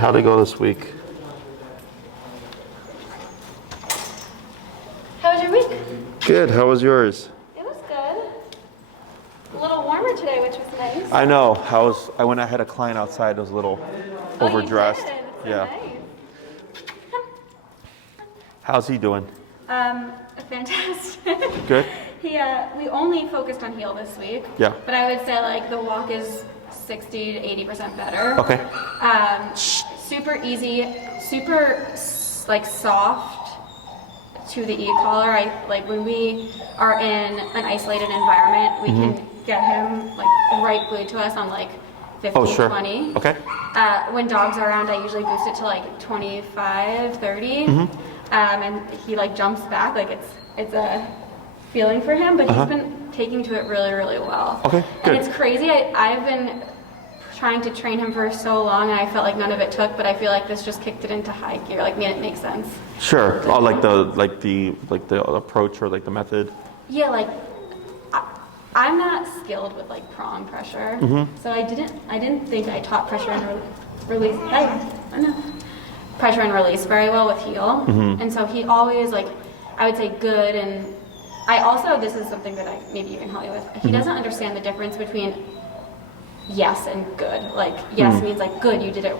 How'd it go this week? How was your week? Good. How was yours? It was good. A little warmer today, which was nice. I know. I went. I had a client outside. It was a little overdressed. You did. It's so Yeah. nice. How's he doing? Fantastic. Good. We only focused on heel this week. Yeah. But I would say like the walk is 60 to 80% better. Okay. Super easy, super like soft to the e-collar. Like when we are in an isolated environment, we can get him like right glued to us on like 15, 20. Okay. When dogs are around, I usually boost it to like 25, 30. And he like jumps back, like it's a feeling for him, but he's been taking to it really, really well. Okay, good. And it's crazy. I've been trying to train him for so long, and I felt like none of it took, but I feel like this just kicked it into high gear, like made it make sense. Sure. Oh, like the approach or like the method. Yeah, like I'm not skilled with like prong pressure, so I didn't think I taught pressure and release. I know. Pressure and release very well with heel, and so he always like, I would say good, and I also, this is something that maybe you can help me with, he doesn't understand the difference between yes and good. Like yes means like good, you did it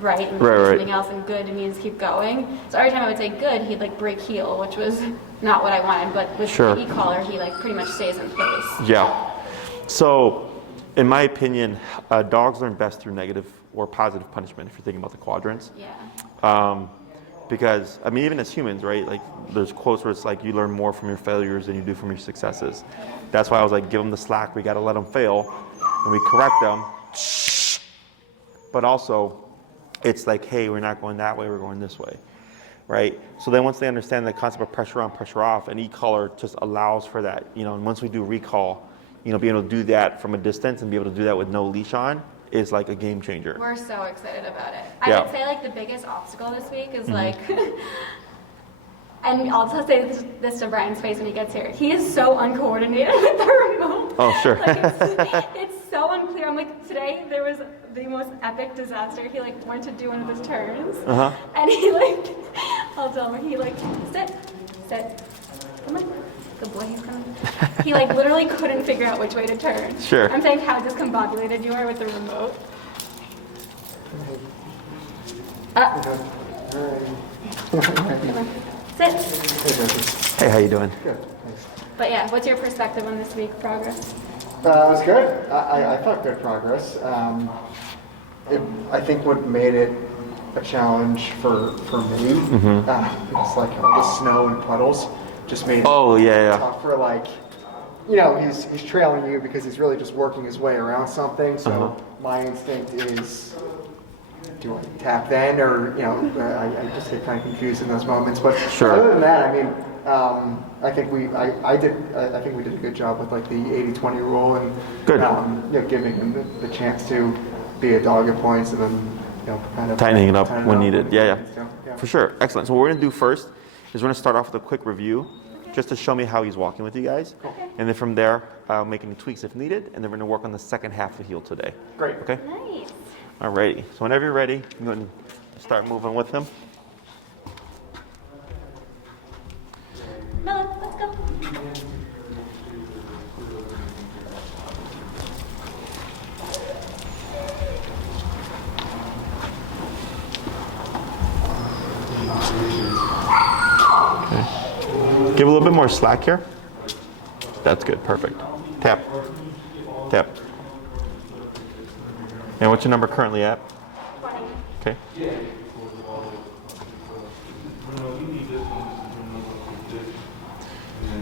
right, and something else, and good means keep going. So every time I would say good, he'd like break heel, which was not what I wanted, but with the e-collar, he like pretty much stays in place. Yeah. So in my opinion, dogs learn best through negative or positive punishment if you're thinking about the quadrants. Yeah. Because, I mean, even as humans, right, like there's quotes where it's like you learn more from your failures than you do from your successes. That's why I was like, give them the slack, we got to let them fail, and we correct them. But also, it's like, hey, we're not going that way, we're going this way, right? So then once they understand the concept of pressure on, pressure off, and e-collar just allows for that, and once we do recall, being able to do that from a distance and be able to do that with no leash on is like a game changer. We're so excited about it. I would say like the biggest obstacle this week is like, and I'll just say this to Brian's face when he gets here. He is so uncoordinated with the remote. Oh, sure. Like it's so unclear. I'm like, today there was the most epic disaster. He like went to do one of his turns, and he like, I'll tell him, he like, sit, come on. Good boy, he's coming. He like literally couldn't figure out which way to turn. Sure. I'm saying how discombobulated you are with the remote. Come on. Sit. Hey, how you doing? Good, thanks. But yeah, what's your perspective on this week's progress? It was good. I thought good progress. I think what made it a challenge for me, it's like all the snow and puddles just made it tough for like, he's trailing you because he's really just working his way around something. So my instinct is, do I tap then, or I just get kind of confused in those moments. But other than that, I mean, I think we did a good job with like the 80-20 rule and giving him the chance to be a dog at points, and then kind of tightening it up when needed. Yeah, for sure. Excellent. So what we're gonna do first is we're gonna start off with a quick review, just to show me how he's walking with you guys, and then from there, I'll make any tweaks if needed, and then we're gonna work on the second half of heel today. Great. Okay. Nice. Alrighty. So whenever you're ready, I'm going to start moving with him. Melo, let's go. Okay. Give a little bit more slack here. That's good. Perfect. Tap. Tap. And what's your number currently at? 20. Okay.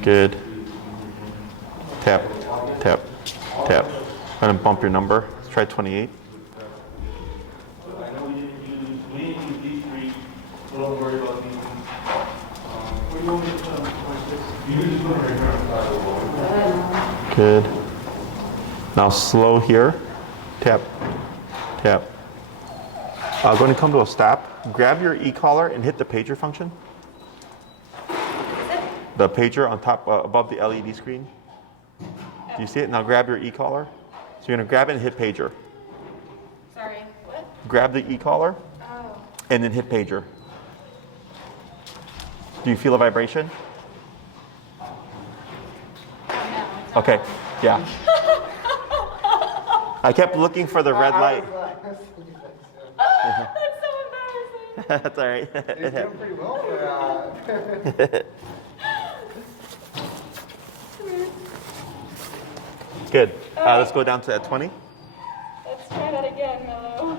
Good. Tap, tap, tap. I'm gonna bump your number. Let's try 28. Good. Now slow here. Tap, tap. Going to come to a stop. Grab your e-collar and hit the pager function. The pager on top, above the LED screen. Do you see it? Now grab your e-collar. So you're going to grab it and hit pager. Sorry, what? Grab the e-collar Oh. and then hit pager. Do you feel a vibration? Okay, yeah. I kept looking for the red light. That's so embarrassing. That's all right. You're doing pretty well. Good. Let's go down to that 20. Let's try that again, Melo.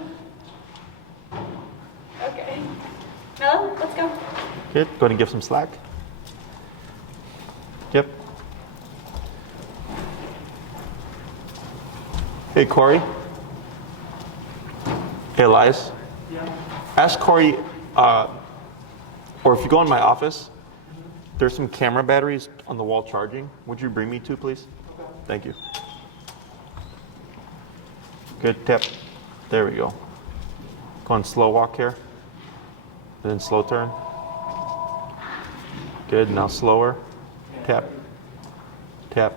Okay. Melo, let's go. Good. Go ahead and give some slack. Yep. Hey, Corey. Hey, Elias. Yeah. Ask Corey, or if you go in my office, there's some camera batteries on the wall charging. Would you bring me two, please? Okay. Thank you. Good. Tap. There we go. Go on slow walk here. And then slow turn. Good. Now slower. Tap. Tap.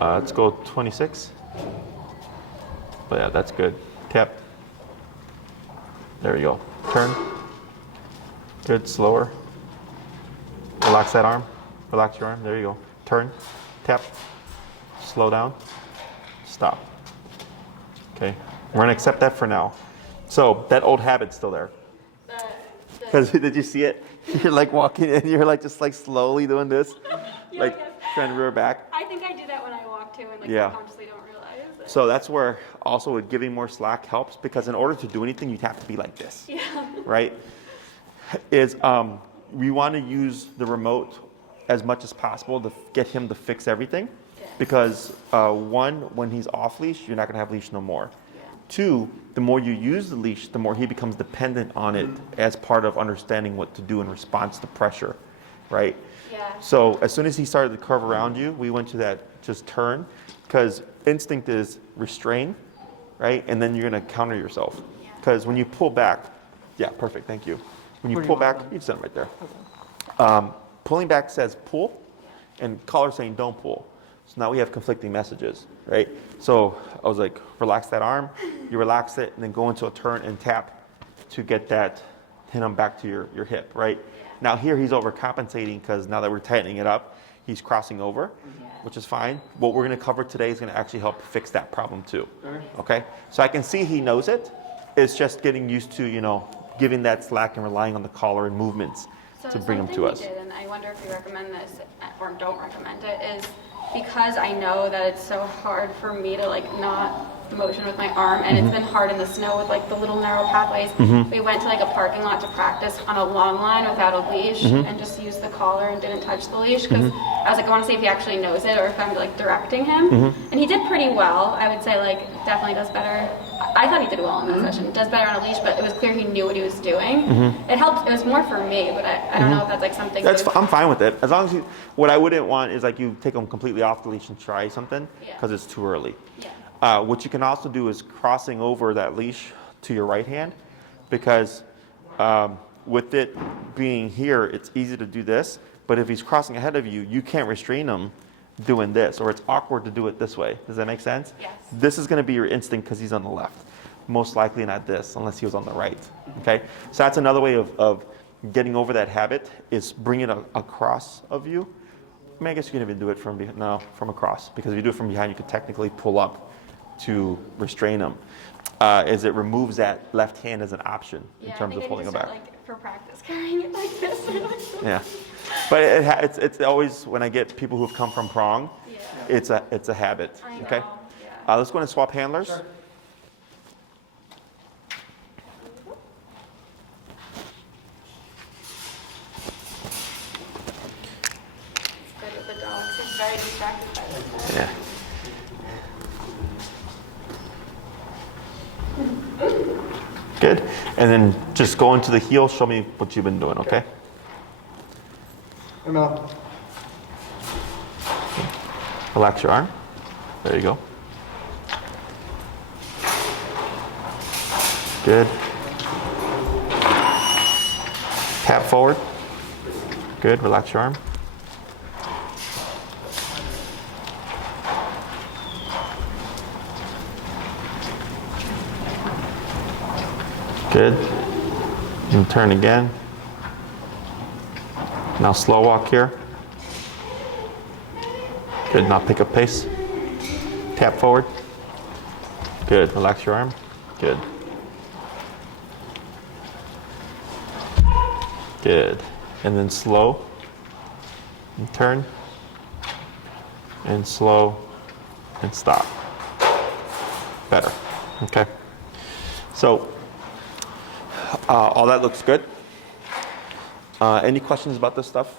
Let's go 26. But yeah, that's good. Tap. There we go. Turn. Good. Slower. Relax that arm. Relax your arm. There you go. Turn. Tap. Slow down. Stop. Okay. We're gonna accept that for now. So that old habit's still there. Because did you see it? You're like walking in, you're like just like slowly doing this, Yeah, like trying to rear back. I think I do that when I walk too, and like Yeah. consciously don't realize it. So that's where also with giving more slack helps, because in order to do anything, you'd have to be like this, Yeah. right? We want to use the remote as much as possible to get him to fix everything, because one, when he's off leash, you're not gonna have leash no more. Two, the more you use the leash, the more he becomes dependent on it as part of understanding what to do in response to pressure, right? Yeah. So as soon as he started to curve around you, we went to that just turn, because instinct is restrain, right? And then you're gonna counter yourself. Because when you pull back, yeah, perfect, thank you. When you pull back, you just right there. Pulling back says pull, and collar saying don't pull. So now we have conflicting messages, right? So I was like, relax that arm, you relax it, and then go into a turn and tap to get that, hit him back to your hip, right? Now here he's overcompensating, because now that we're tightening it up, he's crossing over, which is fine. What we're gonna cover today is gonna actually help fix that problem too, okay? So I can see he knows it. It's just getting used to, giving that slack and relying on the collar and movements to bring him to us. Did, and I wonder if you recommend this or don't recommend it, is because I know that it's so hard for me to not motion with my arm, and it's been hard in the snow with the little narrow pathways. We went to a parking lot to practice on a long line without a leash and just used the collar and didn't touch the leash, because I was I want to see if he actually knows it or if I'm directing him. And he did pretty well. I would say definitely does better. I thought he did well in the session. Does better on a leash, but it was clear he knew what he was doing. It helped. It was more for me, but I don't know if that's something. I'm fine with it. As long as what I wouldn't want is you take him completely off the leash and try something, because it's too early. What you can also do is crossing over that leash to your right hand, because with it being here, it's easy to do this. But if he's crossing ahead of you, you can't restrain him doing this, or it's awkward to do it this way. Does that make sense? Yes. This is going to be your instinct because he's on the left. Most likely not this, unless he was on the right. Okay? So that's another way of getting over that habit, is bring it across of you. I mean, I guess you can even do it from across, because if you do it from behind, you could technically pull up to restrain him. As it removes that left hand as an option in terms of holding him back. For practice, carrying it like this. Yeah, but it's always, when I get people who've come from prong, it's a habit. I know, okay, yeah. let's go and swap handlers. Sure. Good with the dogs. He's very distracted by this. Yeah. Good, and then just go into the heel. Show me what you've been doing. Okay. Melo. Relax your arm. There you go. Good. Tap forward. Good. Relax your arm. Good. And turn again. Now slow walk here. Good, now pick up pace. Tap forward. Good, relax your arm. Good. Good. And then slow. And turn. And slow. And stop. Better. Okay. So, all that looks good. Any questions about this stuff?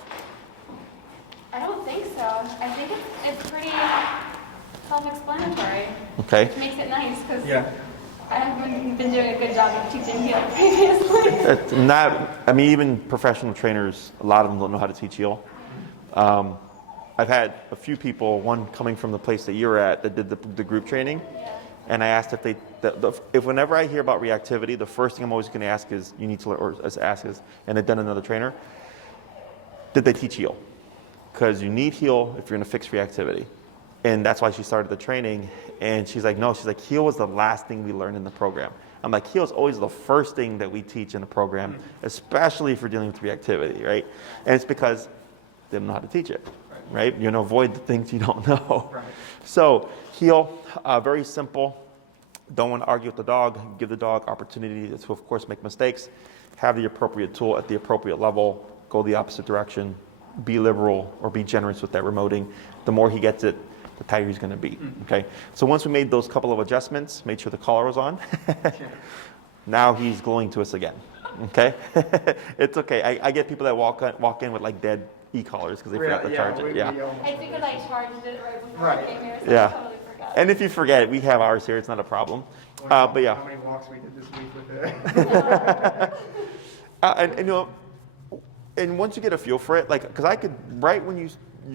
I don't think so. I think it's pretty self-explanatory. Okay. Which makes it nice because Yeah. I haven't been doing a good job of teaching heel previously. It's not, I mean, even professional trainers, a lot of them don't know how to teach heel. I've had a few people, one coming from the place that you're at, that did the group training. Yeah. And I asked if if whenever I hear about reactivity, the first thing I'm always going to ask is, you need to learn, or ask is, and I've done another trainer, did they teach heel? Because you need heel if you're going to fix reactivity. And that's why she started the training. And she's like, no, she's like, heel was the last thing we learned in the program. I'm like, heel is always the first thing that we teach in the program, especially if you're dealing with reactivity, right? And it's because they don't know how to teach it, right? You're going to avoid the things you don't know. Right. So heel, very simple. Don't want to argue with the dog. Give the dog opportunity to, of course, make mistakes. Have the appropriate tool at the appropriate level. Go the opposite direction. Be liberal or be generous with that remoting. The more he gets it, the tighter he's going to be. Okay. So once we made those couple of adjustments, made sure the collar was on. Now he's glowing to us again. Okay. It's okay. I get people that walk in with like dead e-collars because they forgot to charge it. Yeah. It's because I charged it right before Right. I came here, so Yeah. I totally forgot. And if you forget, we have ours here. It's not a problem. But yeah. How many walks we did this week with it? And you know, and once you get a feel for it, like, because I could, right when you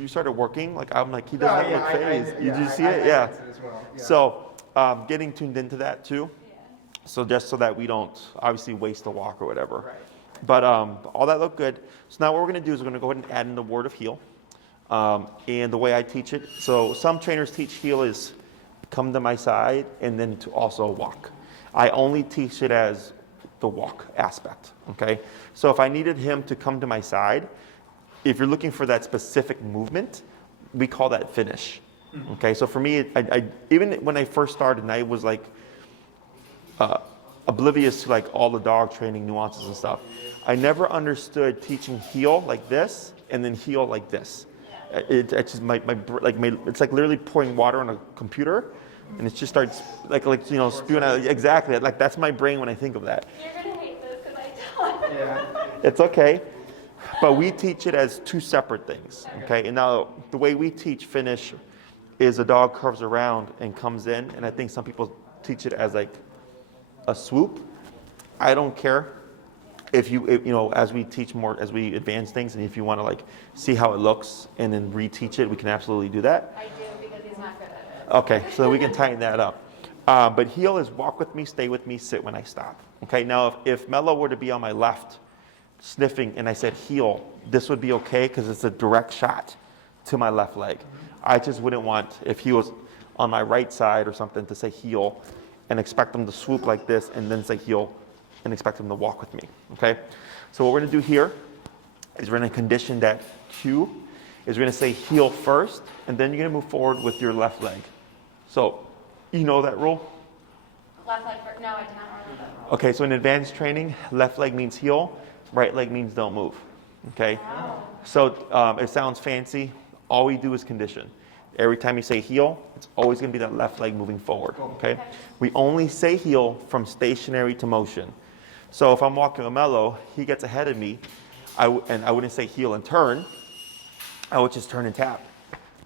started working, like, I'm like, he doesn't look phased. Did you see it? Yeah. As well. Yeah. So getting tuned into that too. So just so that we don't obviously waste a walk or whatever. Right. But all that looked good. So now what we're going to do is we're going to go ahead and add in the word of heel. And the way I teach it, so some trainers teach heel is come to my side and then to also walk. I only teach it as the walk aspect, okay? So if I needed him to come to my side, if you're looking for that specific movement, we call that finish, okay? So for me, I even when I first started and I was like oblivious to like all the dog training nuances and stuff, I never understood teaching heel like this and then heel like this. It just it's like literally pouring water on a computer, and it just starts like you know spewing out. Exactly, like that's my brain when I think of that. You're gonna hate this because I don't. Yeah. It's okay, but we teach it as two separate things. Okay, and now the way we teach finish is a dog curves around and comes in, and I think some people teach it as like a swoop. I don't care. If you know, as we teach more, as we advance things, and if you want to like see how it looks and then reteach it, we can absolutely do that. I do because he's not good at it. Okay, so we can tighten that up. But heel is walk with me, stay with me, sit when I stop. Okay, now if Melo were to be on my left, sniffing, and I said heel, this would be okay because it's a direct shot to my left leg. I just wouldn't want, if he was on my right side or something, to say heel and expect him to swoop like this and then say heel and expect him to walk with me, okay? So what we're gonna do here is we're gonna condition that cue, is we're gonna say heel first, and then you're gonna move forward with your left leg. So, you know that rule? Left leg first. No, I did not remember that rule. Okay, so in advanced training, left leg means heel, right leg means don't move, okay? Wow. So it sounds fancy, all we do is condition. Every time you say heel, it's always gonna be that left leg moving forward, okay? We only say heel from stationary to motion. So if I'm walking with Melo, he gets ahead of me, and I wouldn't say heel and turn, I would just turn and tap,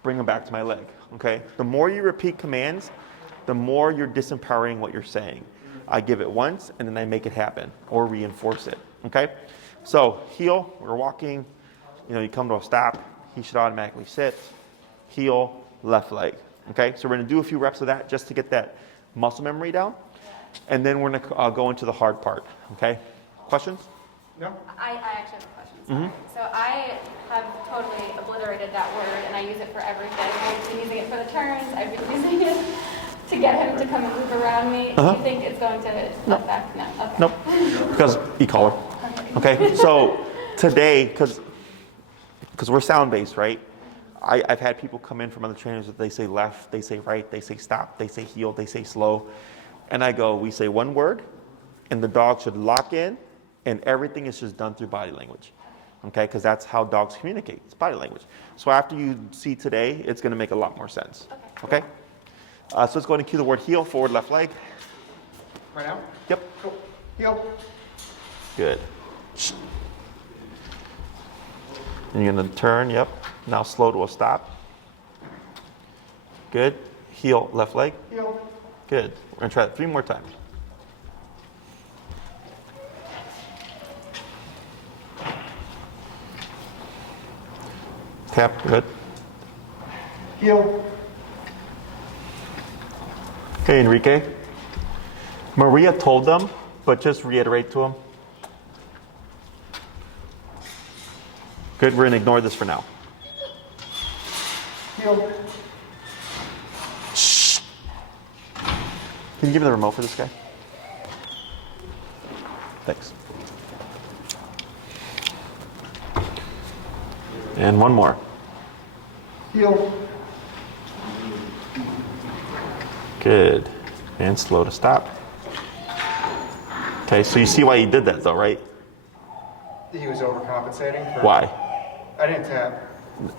bring him back to my leg, okay? The more you repeat commands, the more you're disempowering what you're saying. I give it once, and then I make it happen, or reinforce it, okay? So heel, we're walking, you know, you come to a stop, he should automatically sit, heel, left leg, okay? So we're gonna do a few reps of that just to get that muscle memory down. And then we're gonna go into the hard part, okay? Questions? No? I actually have a question. Sorry. So I have totally obliterated that word, and I use it for everything. I've been using it for the turns. I've been using it to get him to come and move around me. Do you think it's going to affect? No. Okay. Nope, because e-collar. Okay. Okay, so today, because we're sound-based, right? I've had people come in from other trainers that they say left, they say right, they say stop, they say heel, they say slow. And I go, we say one word, and the dog should lock in, and everything is just done through body language. Okay, because that's how dogs communicate, it's body language. So after you see today, it's going to make a lot more sense. Okay? So let's go ahead and cue the word heel, forward left leg. Right now? Yep. Cool. Heel. Good. And you're going to turn, yep. Now slow to a stop. Good. Heel, left leg. Heel. Good. We're going to try it 3 more times. Tap, good. Heel. Okay, Enrique. Maria told them, but just reiterate to them. Good, we're going to ignore this for now. Heel. Shh. Can you give me the remote for this guy? Thanks. And one more. Heel. Good. And slow to stop. Okay, so you see why he did that though, right? He was overcompensating. For, Why? I didn't tap.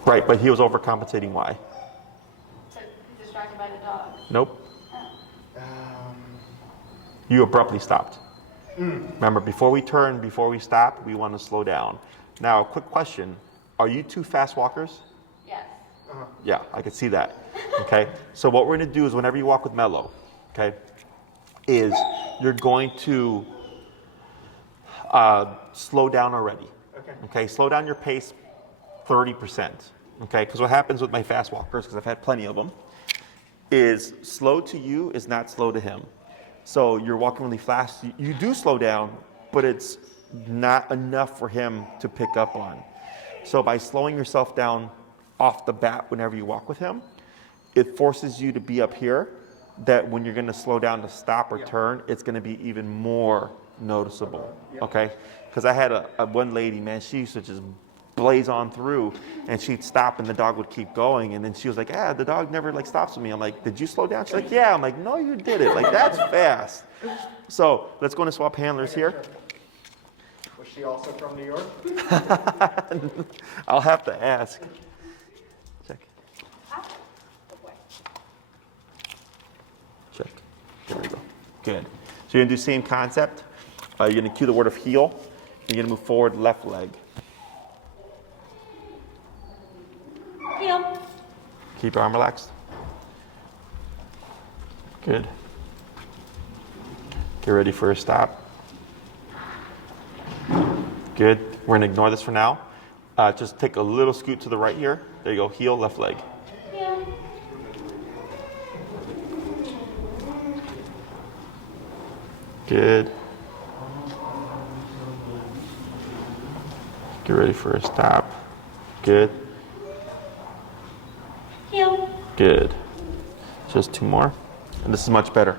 Right, but he was overcompensating. Why? Distracted by the dog. Nope. Um, You abruptly stopped. Remember, before we turn, before we stop, we want to slow down. Now, quick question. Are you 2 fast walkers? Yes. Yeah, I can see that. Okay, so what we're going to do is whenever you walk with Melo, okay, is you're going to slow down already. Okay, slow down your pace 30%. Okay, because what happens with my fast walkers, because I've had plenty of them, is slow to you is not slow to him. So you're walking really fast. You do slow down, but it's not enough for him to pick up on. So by slowing yourself down off the bat whenever you walk with him, it forces you to be up here, that when you're going to slow down to stop or turn, it's going to be even more noticeable. Okay? Because I had a one lady, man, she used to just blaze on through, and she'd stop and the dog would keep going, and then she was like, the dog never like stops with me. I'm like, did you slow down? She's like, yeah. I'm like, no, you didn't. Like, that's fast. So let's go and swap handlers here. was she also from New York? I'll have to ask. Check. Check. There we go. Good. So you're gonna do same concept. You're gonna cue the word of heel. You're gonna move forward left leg. Heel. Keep your arm relaxed. Good. Get ready for a stop. Good. We're gonna ignore this for now. Just take a little scoot to the right here. There you go. Heel, left leg. Heel. Good. Get ready for a stop. Good. Heel. Good. Just 2 more. And this is much better.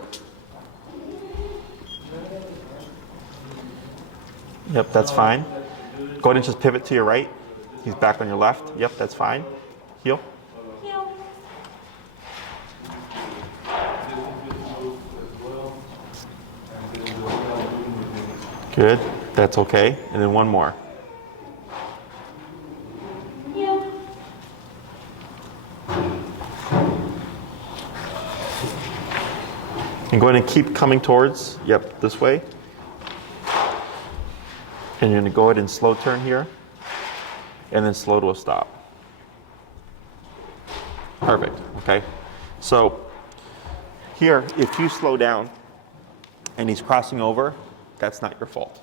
Yep, that's fine. Go ahead and just pivot to your right. He's back on your left. Yep, that's fine. Heel. Heel. Good. That's okay. And then one more. Heel. And go ahead and keep coming towards, yep, this way. And you're going to go ahead and slow turn here. And then slow to a stop. Perfect. Okay. So here, if you slow down and he's crossing over, that's not your fault.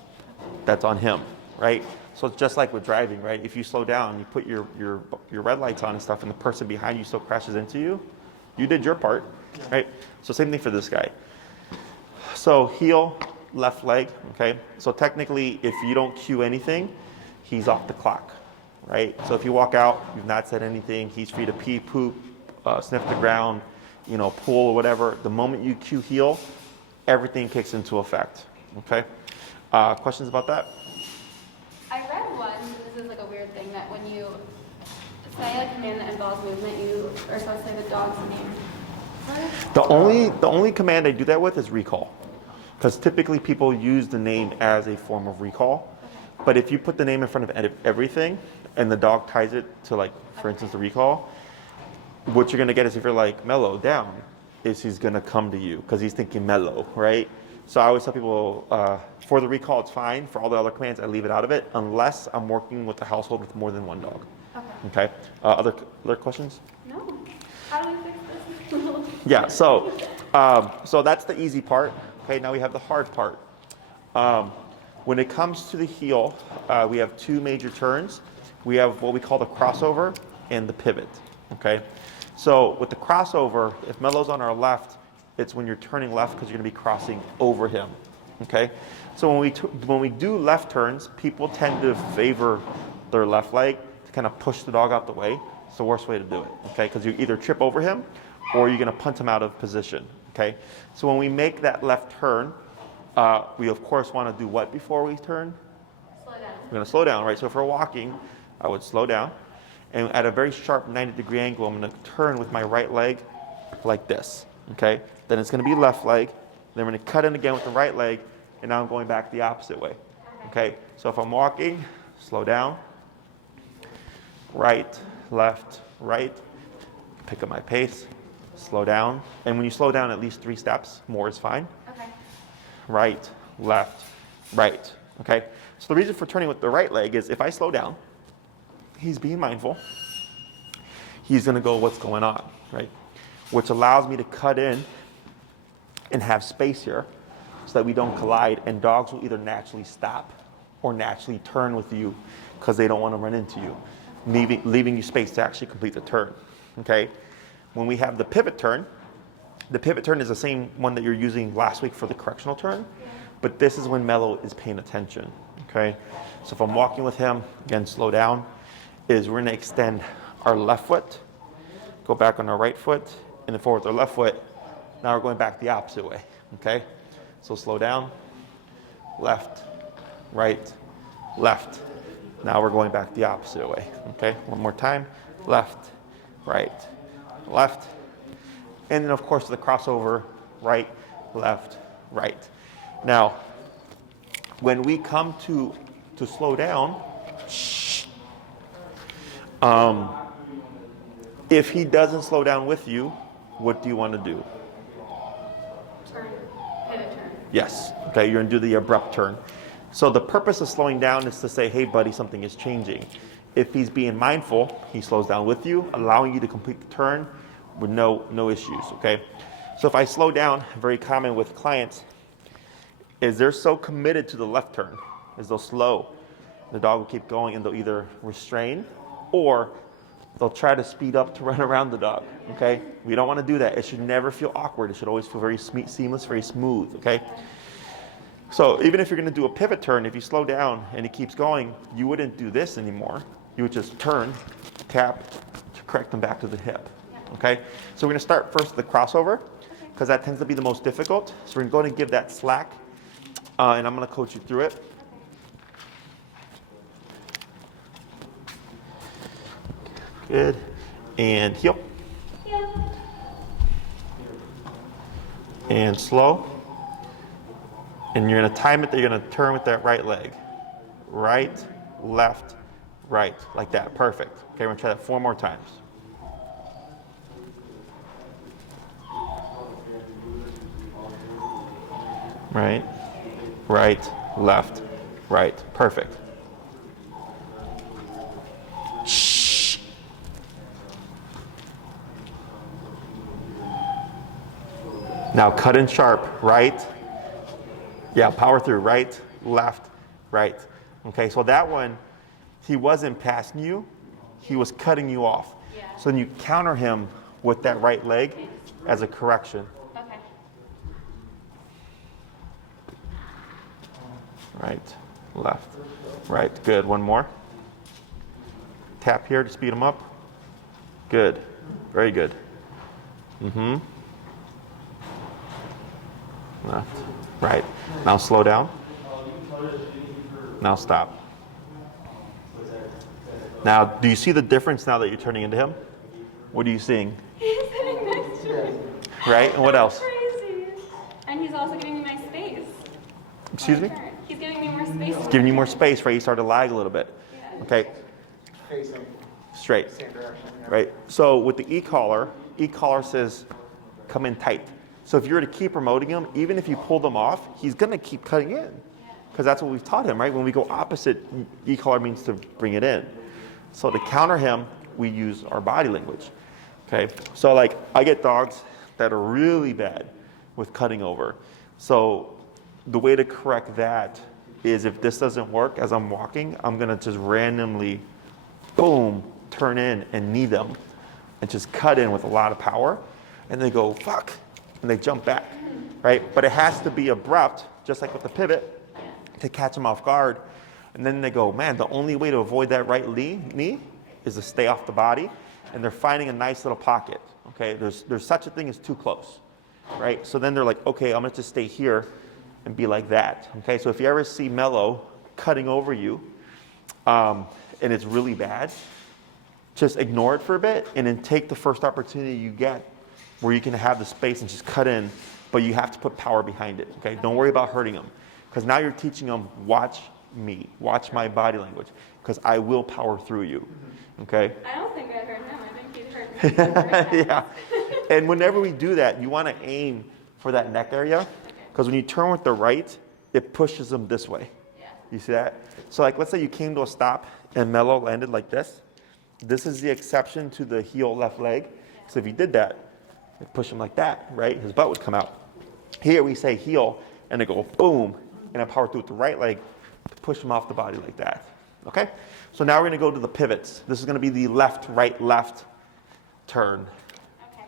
That's on him, right? So it's just like with driving, right? If you slow down, you put your red lights on and stuff, and the person behind you still crashes into you, you did your part, right? So same thing for this guy. So heel, left leg, okay? So technically, if you don't cue anything, he's off the clock, right? So if you walk out, you've not said anything, he's free to pee, poop, sniff the ground, pull or whatever. The moment you cue heel, everything kicks into effect, okay? Questions about that? say a command that involves movement, you are supposed to say the dog's name. The only command I do that with is recall, because typically people use the name as a form of recall. But if you put the name in front of everything, and the dog ties it to, like, for instance, the recall, what you're gonna get is, if you're like Melo down, is he's gonna come to you because he's thinking Melo, right? So I always tell people, for the recall, it's fine. For all the other commands, I leave it out of it, unless I'm working with a household with more than one dog. Okay. Okay. Other questions? No. How do we fix this? Yeah. So that's the easy part. Okay. Now we have the hard part. When it comes to the heel, we have two major turns. We have what we call the crossover and the pivot. Okay. So with the crossover, if Melo's on our left, it's when you're turning left because you're going to be crossing over him. Okay. So when we do left turns, people tend to favor their left leg to kind of push the dog out the way. It's the worst way to do it. Okay. Because you either trip over him or you're going to punt him out of position. Okay. So when we make that left turn, we of course want to do what before we turn? Slow down. We're going to slow down, right? So if we're walking, I would slow down. And at a very sharp 90-degree angle, I'm going to turn with my right leg like this. Okay? Then it's going to be left leg. Then I'm going to cut in again with the right leg. And now I'm going back the opposite way. Okay? So if I'm walking, slow down. Right, left, right. Pick up my pace. Slow down. And when you slow down at least 3 steps, more is fine. Okay. Right, left, right. Okay? So the reason for turning with the right leg is if I slow down, he's being mindful. He's going to go, what's going on, right? Which allows me to cut in and have space here so that we don't collide, and dogs will either naturally stop or naturally turn with you because they don't want to run into you, leaving you space to actually complete the turn, okay? When we have the pivot turn is the same one that you're using last week for the correctional turn, but this is when Melo is paying attention, okay? So if I'm walking with him, again, slow down, is we're going to extend our left foot, go back on our right foot, and then forward with our left foot. Now we're going back the opposite way, okay? So slow down, left, right, left. Now we're going back the opposite way, okay? One more time, left, right, left. And then of course the crossover, right, left, right. Now, when we come to slow down, if he doesn't slow down with you, what do you want to do? Turn. Pivot turn. Yes. Okay, you're going to do the abrupt turn. So the purpose of slowing down is to say, hey, buddy, something is changing. If he's being mindful, he slows down with you, allowing you to complete the turn with no issues, okay? So if I slow down, very common with clients, is they're so committed to the left turn, is they'll slow. The dog will keep going, and they'll either restrain or they'll try to speed up to run around the dog, okay? We don't want to do that. It should never feel awkward. It should always feel very seamless, very smooth, okay? So even if you're going to do a pivot turn, if you slow down and it keeps going, you wouldn't do this anymore. You would just turn, tap, to correct them back to the hip, okay? So we're going to start first with the crossover, because that tends to be the most difficult. So we're going to give that slack, and I'm going to coach you through it. Good. And heel. Heel. And slow. And you're going to time it that you're going to turn with that right leg. Right, left, right. Like that. Perfect. Okay, we're going to try that 4 more times. Right, right, left, right. Perfect. Now cut in sharp, right? Yeah, power through, right, left, right. Okay, so that one, he wasn't passing you, he was cutting you off. Yeah. So then you counter him with that right leg as a correction. Okay. Right, left, right. Good, one more. Tap here to speed him up. Good, very good. Mm-hmm. Left, right. Now slow down. Now stop. Now, do you see the difference now that you're turning into him? What are you seeing? He's sitting next to me. Right? And what else? Crazy. And he's also giving me my space. Excuse me? He's giving me more space. Giving you more space, right? You start to lag a little bit. Yeah. Okay, Facing straight. same direction. Yeah. Right? So with the e-collar says come in tight. So if you were to keep promoting him, even if you pull them off, he's going to keep cutting in. Because that's what we've taught him, right? When we go opposite, e-collar means to bring it in. So to counter him, we use our body language. Okay? So like I get dogs that are really bad with cutting over. So the way to correct that is if this doesn't work as I'm walking, I'm going to just randomly, boom, turn in and knee them and just cut in with a lot of power. And they go, fuck, and they jump back, right? But it has to be abrupt, just like with the pivot, to catch them off guard. And then they go, man, the only way to avoid that right knee is to stay off the body. And they're finding a nice little pocket, okay? There's such a thing as too close, right? So then they're like, okay, I'm gonna just stay here and be like that, okay? So if you ever see Melo cutting over you, and it's really bad, just ignore it for a bit and then take the first opportunity you get where you can have the space and just cut in, but you have to put power behind it, okay? Don't worry about hurting them. Because now you're teaching them, watch me, watch my body language, because I will power through you, okay? I don't think I hurt him. I think he hurt me. Yeah. And whenever we do that, you want to aim for that neck area, because when you turn with the right, it pushes them this way. Yeah. You see that? So like, let's say you came to a stop and Melo landed like this. This is the exception to the heel left leg. So if you did that, you push him like that, right? His butt would come out. Here we say heel, and they go boom, and I power through with the right leg to push him off the body like that. Okay? So now we're going to go to the pivots. This is going to be the left, right, left turn. Okay.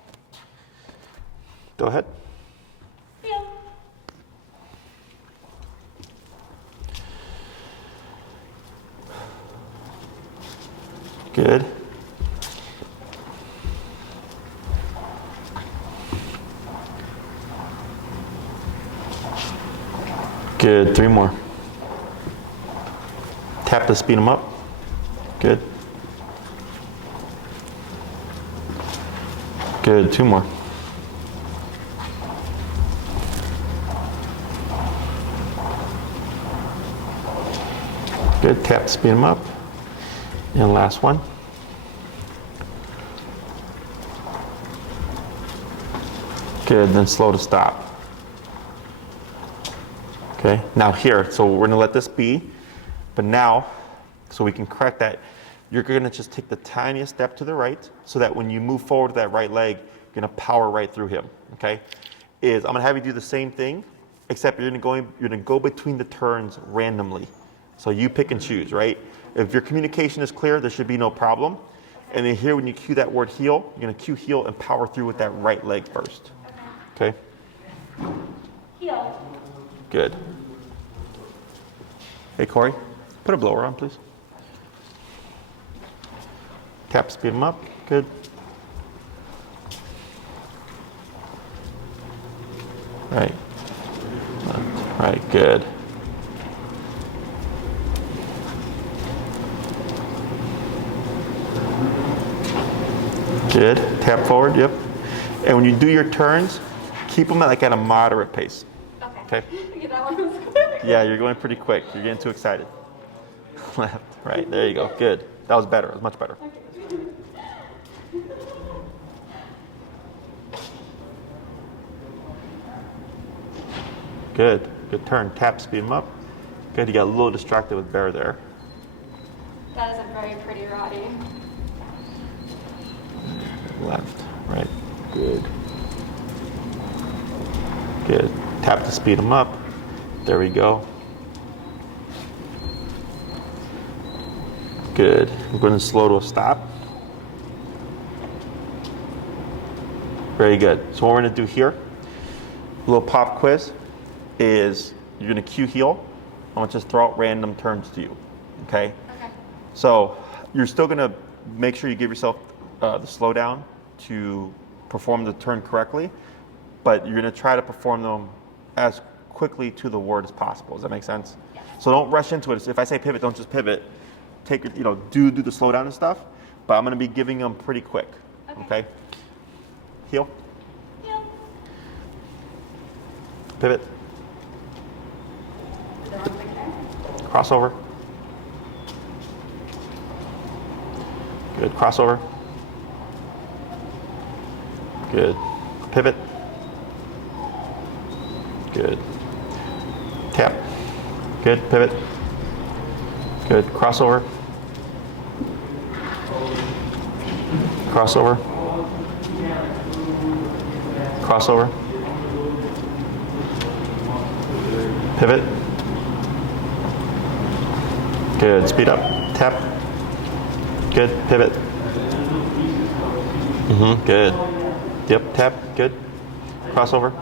Go ahead. Heel. Good. Good. 3 more. Tap to speed them up. Good. Good. 2 more. Good. Tap to speed them up. And last one. Good. Then slow to stop. Okay, now here, so we're gonna let this be, but now, so we can correct that, you're gonna just take the tiniest step to the right so that when you move forward with that right leg, you're gonna power right through him, okay? I'm gonna have you do the same thing, except you're gonna go between the turns randomly. So you pick and choose, right? If your communication is clear, there should be no problem. And then here, when you cue that word heel, you're gonna cue heel and power through with that right leg first, okay? Heel. Good. Hey, Corey, put a blower on, please. Tap, speed them up. Good. Right. Right, good. Good. Tap forward, yep. And when you do your turns, keep them at a moderate pace. Okay. Okay. That one was quick. Yeah, you're going pretty quick. You're getting too excited. Left, right, there you go. Good. That was better. It was much better. Good. Good turn. Tap, speed him up. Good. You got a little distracted with Bear there. That is a very pretty Roddy. Left, right. Good. Good. Tap to speed him up. There we go. Good. We're going to slow to a stop. Very good. So what we're going to do here, a little pop quiz, is you're going to cue heel. I'm going to just throw out random terms to you. Okay? Okay. So you're still going to make sure you give yourself the slowdown to perform the turn correctly, but you're going to try to perform them as quickly to the word as possible. Does that make sense? Yes. So don't rush into it. If I say pivot, don't just pivot. take it, do the slowdown and stuff, but I'm going to be giving them pretty quick. Okay? Heel. Heel. Pivot. Crossover. Good. Crossover. Good. Pivot. Good. Tap. Good. Pivot. Good. Crossover. Crossover. Crossover. Pivot. Good. Speed up. Tap. Good. Pivot. Good. Yep. Tap. Good. Crossover.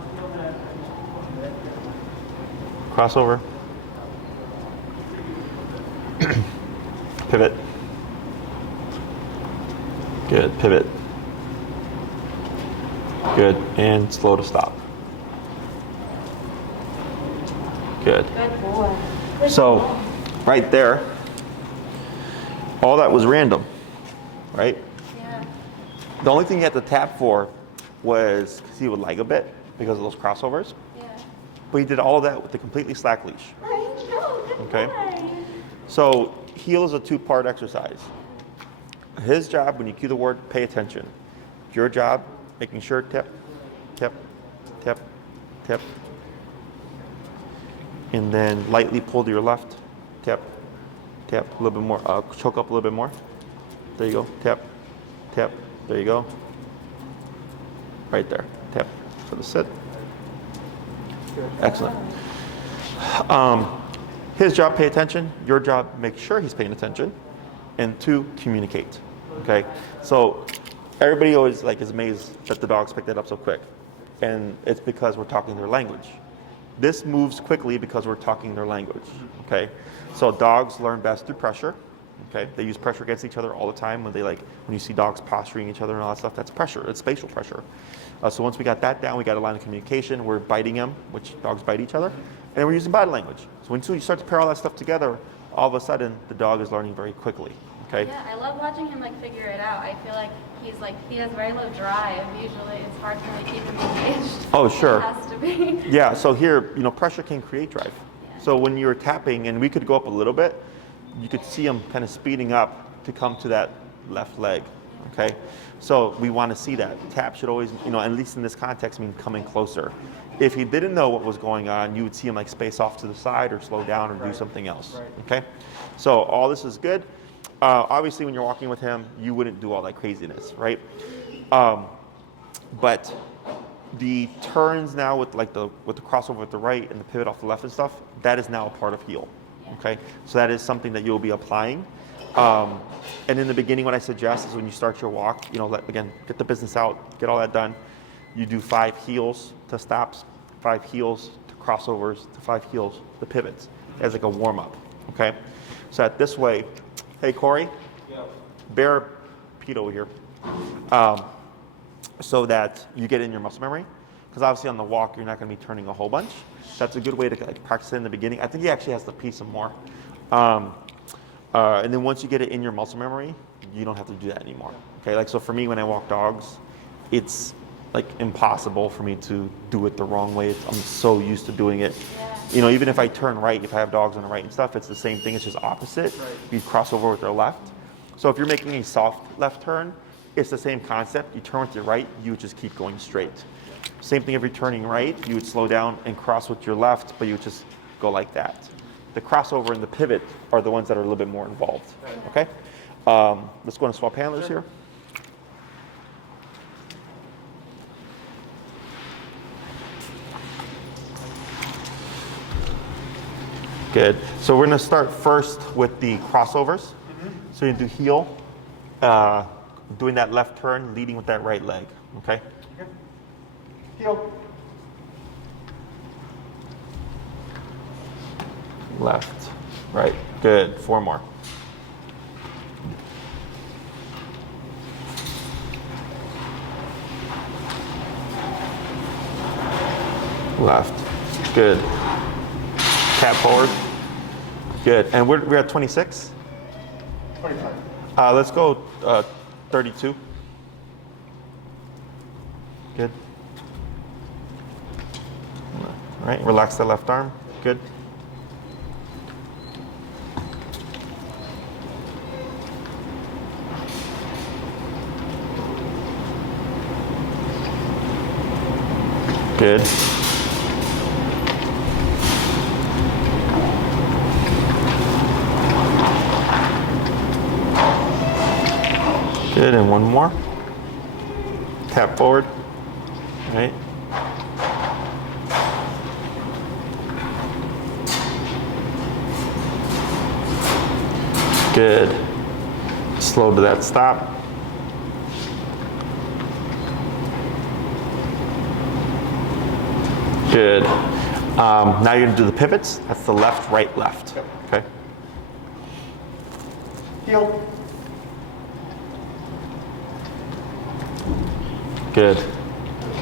Crossover. Pivot. Good. Pivot. Good. And slow to stop. Good. Good boy. So, right there, all that was random, right? Yeah. The only thing you had to tap for was because he would lag a bit because of those crossovers. Yeah. But he did all of that with a completely slack leash. I know. Good Okay. boy. So heel is a two-part exercise. His job, when you cue the word, pay attention. Your job, making sure tap, tap, tap, tap. And then lightly pull to your left, tap, tap, a little bit more, choke up a little bit more. There you go, tap, tap, there you go. Right there, tap for the sit. Excellent. His job, pay attention. Your job, make sure he's paying attention. And 2, communicate. Okay? So everybody always is amazed that the dogs pick that up so quick. And it's because we're talking their language. This moves quickly because we're talking their language. Okay? So dogs learn best through pressure. Okay? They use pressure against each other all the time when when you see dogs posturing each other and all that stuff, that's pressure. It's spatial pressure. So once we got that down, we got a line of communication. We're biting them, which dogs bite each other. And we're using body language. So when you start to pair all that stuff together, all of a sudden the dog is learning very quickly. Okay? Yeah, I love watching him figure it out. I feel like he has very low drive. Usually it's hard to keep him engaged. Oh, sure. It has to be. Yeah, so here, pressure can create drive. Yeah. So when you're tapping, and we could go up a little bit, you could see him kind of speeding up to come to that left leg. Okay? So we want to see that. Tap should always, at least in this context, mean coming closer. If he didn't know what was going on, you would see him space off to the side or slow down or do something else. Okay? So all this is good. Obviously, when you're walking with him, you wouldn't do all that craziness, right? But the turns now with the crossover with the right and the pivot off the left and stuff, that is now a part of heel. Okay? So that is something that you'll be applying. And in the beginning, what I suggest is when you start your walk, again, get the business out, get all that done. You do 5 heels to stops, 5 heels to crossovers, to 5 heels to pivots as a warm up. Okay? So that this way, hey Corey, bear Pete over here, so that you get in your muscle memory. Because obviously on the walk, you're not going to be turning a whole bunch. That's a good way to practice it in the beginning. I think he actually has to pee some more. And then once you get it in your muscle memory, you don't have to do that anymore. Okay, so for me, when I walk dogs, it's impossible for me to do it the wrong way. I'm so used to doing it. Yeah. Even if I turn right, if I have dogs on the right and stuff, it's the same thing. It's just opposite. Right. You cross over with their left. So if you're making a soft left turn, it's the same concept. You turn with your right, you would just keep going straight. Same thing if you're turning right, you would slow down and cross with your left, but you would just go like that. The crossover and the pivot are the ones that are a little bit more involved. Okay? Let's go and swap handlers here. Good. So we're going to start first with the crossovers. So you do heel, doing that left turn, leading with that right leg. Okay? Heel. Left, right. Good. 4 more. Left. Good. Tap forward. Good. And we're at 26? 25. Let's go 32. Good. All right, relax the left arm. Good. Good. Good, and one more. Tap forward. All right. Good. Slow to that stop. Good. Now you're gonna do the pivots. That's the left, right, left. Yep. Okay. Heel. Good.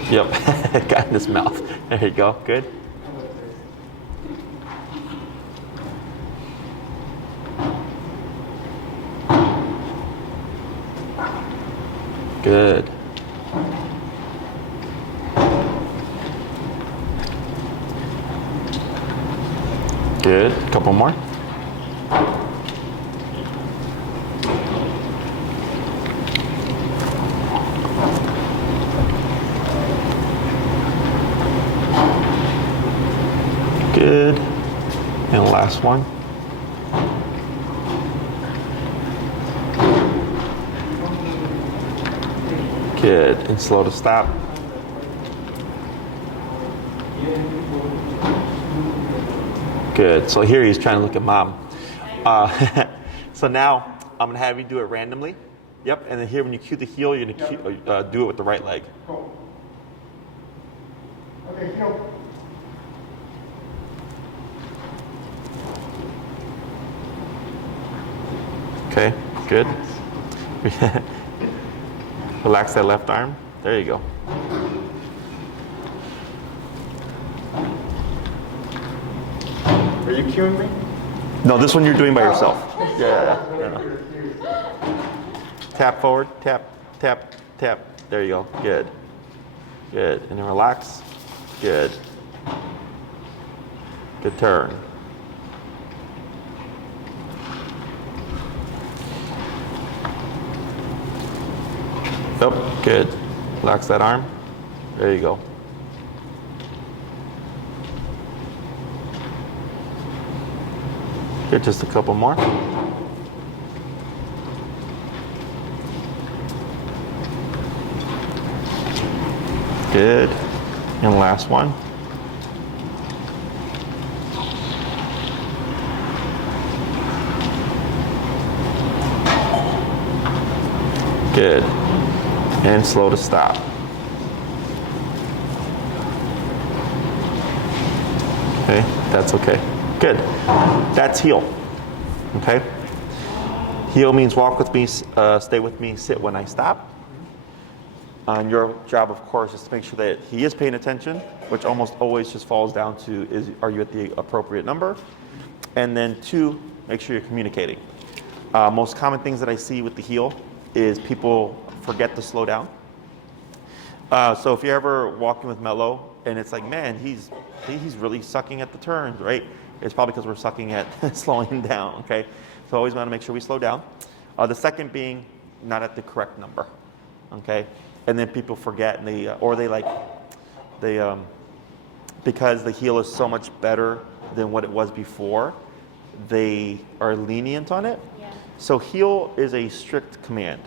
Yep. Got in his mouth. There you go. Good. Good. Good. Couple more. Good. And last one. Good. And slow to stop. Good. So here he's trying to look at mom. So now I'm gonna have you do it randomly. Yep. And then here when you cue the heel, you're gonna do it with the right leg. Go. Okay, heel. Okay. Good. Relax that left arm. There you go. Are you cueing me? No, this one you're doing by yourself. Yeah. Tap forward, tap, tap, tap. There you go. Good. Good. And then relax. Good. Good turn. Yep. Good. Relax that arm. There you go. Here, just a couple more. Good. And last one. Good. And slow to stop. Okay, that's okay. Good. That's heel. Okay. Heel means walk with me, stay with me, sit when I stop. And your job, of course, is to make sure that he is paying attention, which almost always just falls down to are you at the appropriate number? And then 2, make sure you're communicating. Most common things that I see with the heel is people forget to slow down. So if you're ever walking with Melo and it's like, man, he's really sucking at the turns, right? It's probably because we're sucking at slowing him down, okay? So always want to make sure we slow down. The second being not at the correct number, okay? And then people forget and because the heel is so much better than what it was before, they are lenient on it. Yeah. So heel is a strict command.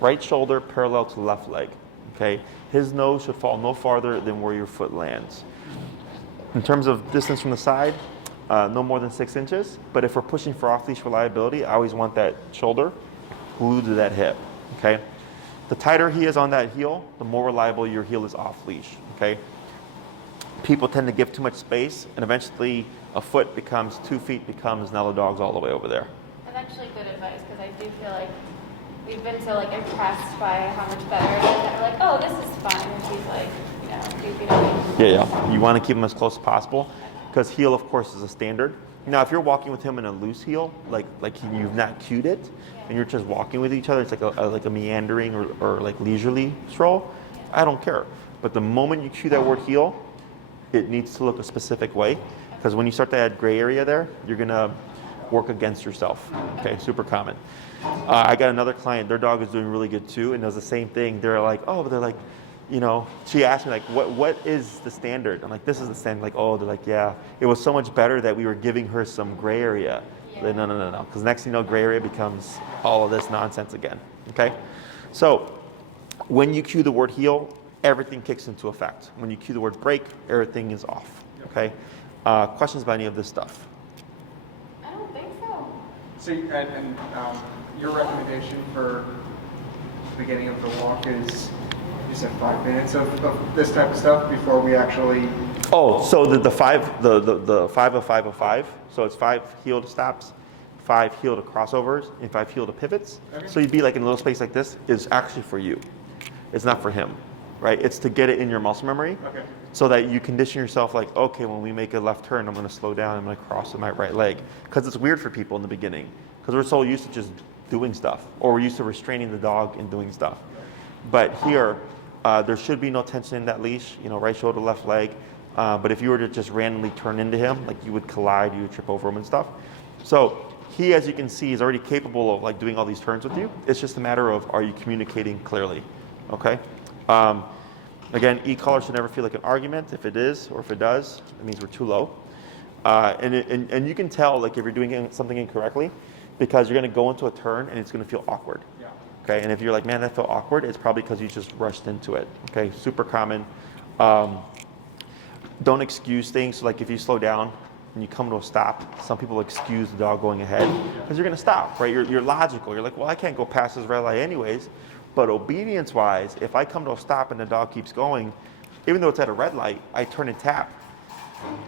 Right shoulder parallel to left leg, okay? His nose should fall no farther than where your foot lands. In terms of distance from the side, no more than 6 inches. But if we're pushing for off-leash reliability, I always want that shoulder glued to that hip, okay? The tighter he is on that heel, the more reliable your heel is off-leash, okay? People tend to give too much space, and eventually a foot becomes 2 feet, becomes Nello dogs all the way over there. That's actually good advice because I do feel like we've been so impressed by how much better it is that we're like, oh, this is fine. And she's like, 2 feet away. Yeah. You want to keep them as close as possible because heel, of course, is a standard. Now, if you're walking with him in a loose heel, like you've not cued it, and you're just walking with each other, it's like a meandering or like leisurely stroll, I don't care. But the moment you cue that word heel, it needs to look a specific way, because when you start to add gray area there, you're gonna work against yourself. Okay, super common. I got another client, their dog is doing really good too, and does the same thing. They're like, oh, but they're like, you know, she asked me like, what is the standard? I'm like, this is the standard. Like, oh, they're like, yeah, it was so much better that we were giving her some gray area. Like, no, because next thing you know, gray area becomes all of this nonsense again. Okay, so when you cue the word heel, everything kicks into effect. When you cue the word break, everything is off. Okay, questions about any of this stuff? I don't think so. So, and your recommendation for the beginning of the walk is, you said 5 minutes of this type of stuff before we actually. Oh, so the 5 of 5 of 5. So it's 5 heel to stops, 5 heel to crossovers, and 5 heel to pivots. Okay. So you'd be like in a little space like this is actually for you. It's not for him, right? It's to get it in your muscle memory. Okay. So that you condition yourself like, okay, when we make a left turn, I'm going to slow down, I'm going to cross with my right leg. Because it's weird for people in the beginning. Because we're so used to just doing stuff, or we're used to restraining the dog and doing stuff. But here, there should be no tension in that leash, you know, right shoulder, left leg. But if you were to just randomly turn into him, like you would collide, you would trip over him and stuff. So he, as you can see, is already capable of like doing all these turns with you. It's just a matter of, are you communicating clearly? Okay. Again, e-collar should never feel like an argument. If it is, or if it does, it means we're too low. And you can tell like if you're doing something incorrectly, because you're going to go into a turn and it's going to feel awkward. Yeah. Okay. And if you're like, man, that felt awkward, it's probably because you just rushed into it. Okay. Super common. Don't excuse things. So like if you slow down and you come to a stop, some people excuse the dog going ahead because you're going to stop, right? You're logical. You're like, well, I can't go past this red light anyways. But obedience-wise, if I come to a stop and the dog keeps going, even though it's at a red light, I turn and tap,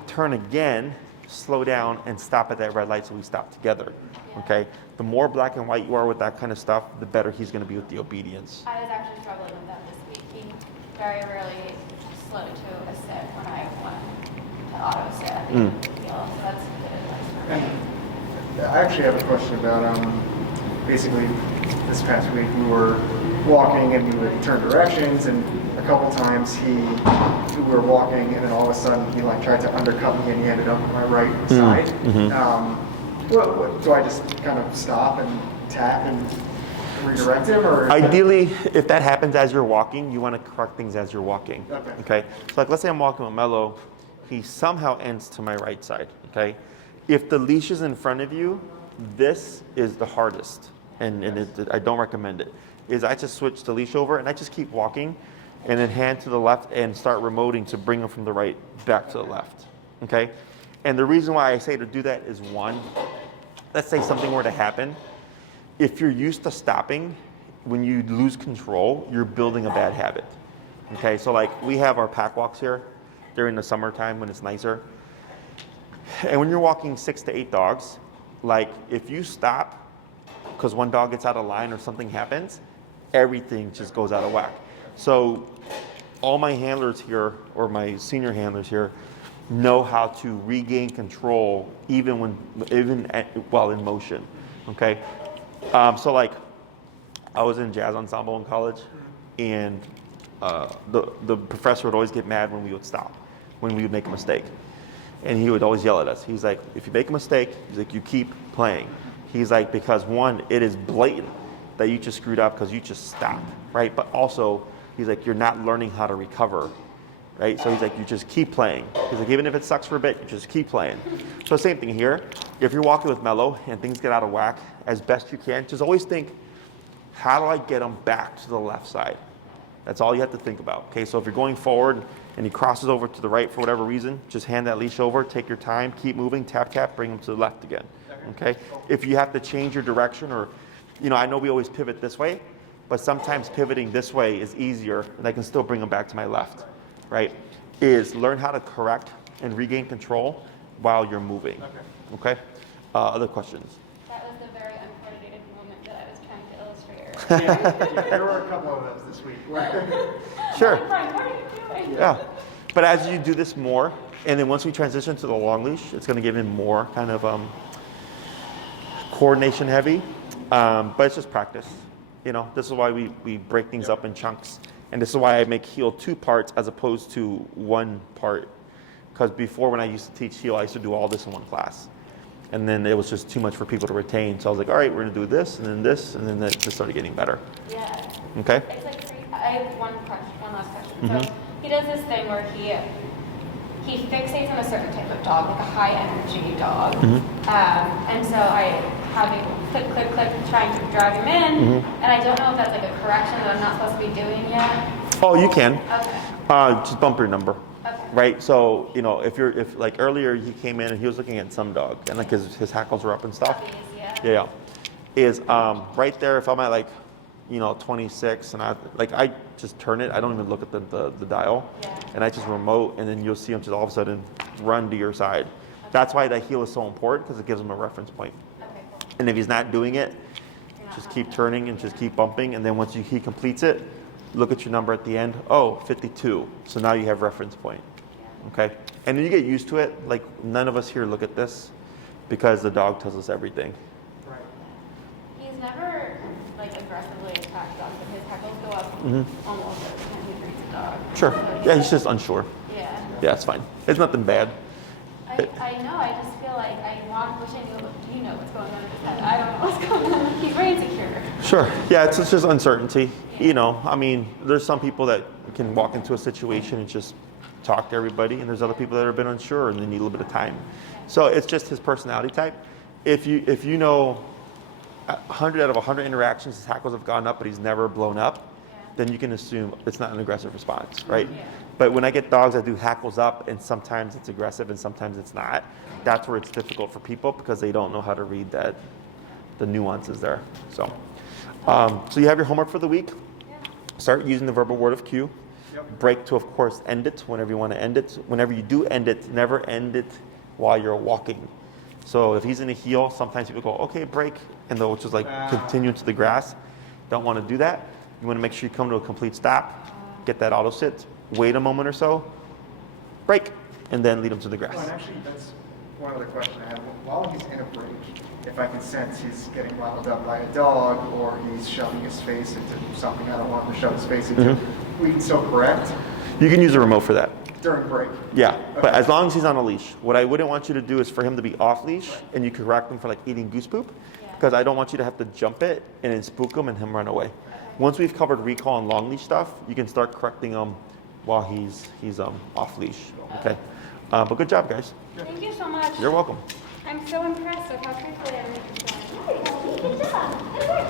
turn again, slow down, and stop at that red light so we stop together. Okay? The more black and white you are with that kind of stuff, the better he's going to be with the obedience. I was actually struggling with that this week. He very rarely slowed to a sit when I went to auto sit at the end of the field. So that's good advice for me. I actually have a question about basically this past week we were walking and we would turn directions, and a couple times we were walking and then all of a sudden he like tried to undercut me and he ended up on my right side. What, do I just kind of stop and tap and redirect him, or ideally, if that happens as you're walking, you want to correct things as you're walking. Okay. So like let's say I'm walking with Melo, he somehow ends to my right side. Okay. If the leash is in front of you, this is the hardest, and I don't recommend it. Is I just switch the leash over and I just keep walking, and then hand to the left and start remoting to bring him from the right back to the left. Okay. And the reason why I say to do that is, one, let's say something were to happen. If you're used to stopping, when you lose control, you're building a bad habit. Okay, so like we have our pack walks here during the summertime when it's nicer. And when you're walking 6 to 8 dogs, like if you stop because one dog gets out of line or something happens, everything just goes out of whack. So all my handlers here, or my senior handlers here, know how to regain control even while in motion. Okay. So like, I was in jazz ensemble in college, and the professor would always get mad when we would stop, when we would make a mistake, and he would always yell at us. He's like, if you make a mistake, he's like, you keep playing. He's like, because one, it is blatant that you just screwed up because you just stopped, right? But also, he's like, you're not learning how to recover, right? So he's like, you just keep playing. He's like, even if it sucks for a bit, you just keep playing. So same thing here. If you're walking with Melo and things get out of whack, as best you can, just always think, how do I get him back to the left side? That's all you have to think about. Okay, so if you're going forward and he crosses over to the right for whatever reason, just hand that leash over, take your time, keep moving, tap, tap, bring him to the left again. Okay? If you have to change your direction, or, you know, I know we always pivot this way, but sometimes pivoting this way is easier and I can still bring him back to my left, right? Is learn how to correct and regain control while you're moving. Okay? Other questions? That was the very uncoordinated moment that I was trying to illustrate. There were a couple of those this week. Sure. Brian, what are you doing? Yeah. But as you do this more, and then once we transition to the long leash, it's going to give him more kind of coordination heavy. But it's just practice. You know, this is why we break things up in chunks. And this is why I make heel 2 parts as opposed to 1 part. Because before, when I used to teach heel, I used to do all this in one class. And then it was just too much for people to retain. So I was like, all right, we're going to do this, and then it just started getting better. Yeah. Okay? It's like, I have one last question. So he does this thing where he fixates on a certain type of dog, like a high energy dog. And so I have him click, click, click, trying to drive him in. And I don't know if that's like a correction that I'm not supposed to be doing yet. Oh, you can. Okay. Just bump your number. Okay. Right? So, you know, if like earlier he came in and he was looking at some dog and like his hackles were up and stuff. Puppies, yeah. Yeah. Is right there, if I'm at like, you know, 26 and I just turn it, I don't even look at the dial. Yeah. And I just remote, and then you'll see him just all of a sudden run to your side. That's why that heel is so important, because it gives him a reference point. Okay, cool. And if he's not doing it, just keep turning and just keep bumping. And then once he completes it, look at your number at the end. Oh, 52. So now you have reference point. Okay? And then you get used to it. Like, none of us here look at this because the dog tells us everything. Right. He's never like aggressively attacked dogs, but his hackles go up almost every time he treats a dog. Sure. So Yeah, he's just unsure. Yeah. Yeah, it's fine. It's nothing bad. I know. I just feel like wish I knew. You know what's going on in his head. I don't know what's going on. He's very insecure. Sure. Yeah, it's just uncertainty. You know, I mean, there's some people that can walk into a situation and just talk to everybody, and there's other people that are a bit unsure and they need a little bit of time. So it's just his personality type. If you know 100 out of 100 interactions, his hackles have gone up, but he's never blown up, then you can assume it's not an aggressive response, right? Yeah. But when I get dogs that do hackles up, and sometimes it's aggressive and sometimes it's not, that's where it's difficult for people because they don't know how to read the nuances there. So you have your homework for the week. Yeah. Start using the verbal word of cue. Yep. Break to, of course, end it whenever you want to end it. Whenever you do end it, never end it while you're walking. So if he's in a heel, sometimes people go, okay, break, and they'll just like continue into the grass. Don't want to do that. You want to make sure you come to a complete stop, get that auto sit, wait a moment or so, break, and then lead him to the grass. Oh, and actually, that's one other question I have. While he's in a break, if I can sense he's getting wound up by a dog or he's shoving his face into something I don't want him to shove his face into, we can still correct You can use a remote for that. during break. Yeah, but as long as he's on a leash. What I wouldn't want you to do is for him to be off leash and you correct him for like eating goose poop, because I don't want you to have to jump it and then spook him and him run away. Once we've covered recall and long leash stuff, you can start correcting him while he's off leash. Okay, but good job, guys. Thank you so much. You're welcome. I'm so impressed with how quickly I'm making. Good job.